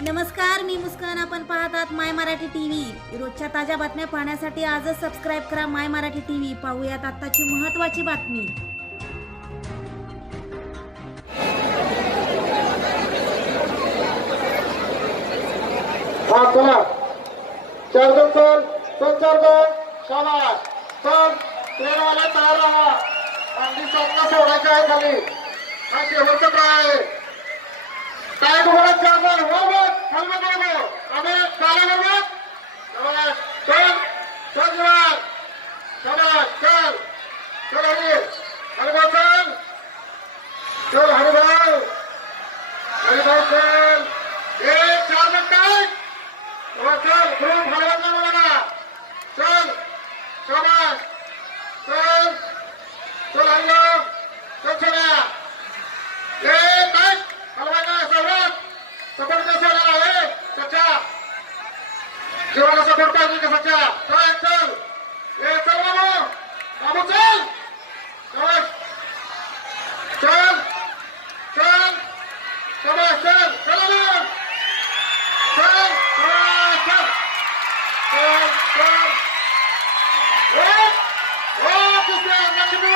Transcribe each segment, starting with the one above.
नमस्कार मी मुस्कान. आपण पाहतात माय मराठी टीव्ही. रोजच्या ताज्या बातम्या पाहण्यासाठी आजच सबस्क्राईब करा माय मराठी टीव्ही. पाहूयात आत्ताची महत्वाची बातमी. हा चल. चल. शेवटचा काय तुम्हाला बघ खाली बघ बघ आम्ही चाला बघ शाबास चल चल जवान शाबास चल चल हरी हरिभाऊ चल चल हरिभाऊ हरिभाऊ चल ए चार जण काय हो, जीवाला सपोर्ट पाहिजे का सच्चा चल चल ए चल बाबू बाबू चल शाबास चल चल शाबास चल चला मग चल चल चल चल चल ए ओ कुठे लक्ष्मी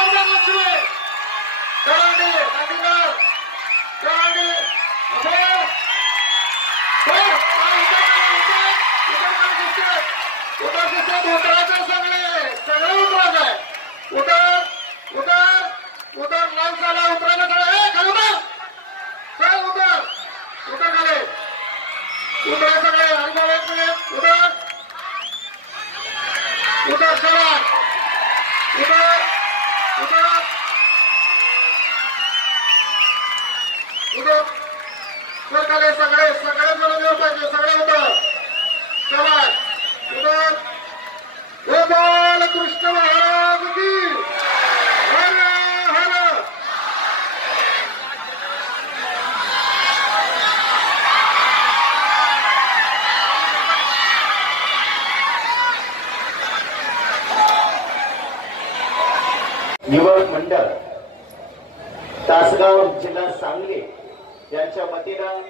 उतर दिसते उतरायचं सगळे सगळे उतरायचं उतर उतर उतर लाल झाला उतरायला चला. खाली उतर चल उतर. उतर खाली. सगळे एक मिनिट. उतर. उतर चला उतर. उतर. उतर खाली सगळे सगळे जण येऊ पाहिजे. सगळे उतर. युवक मंडळ तासगाव जिल्हा सांगली यांच्या वतीनं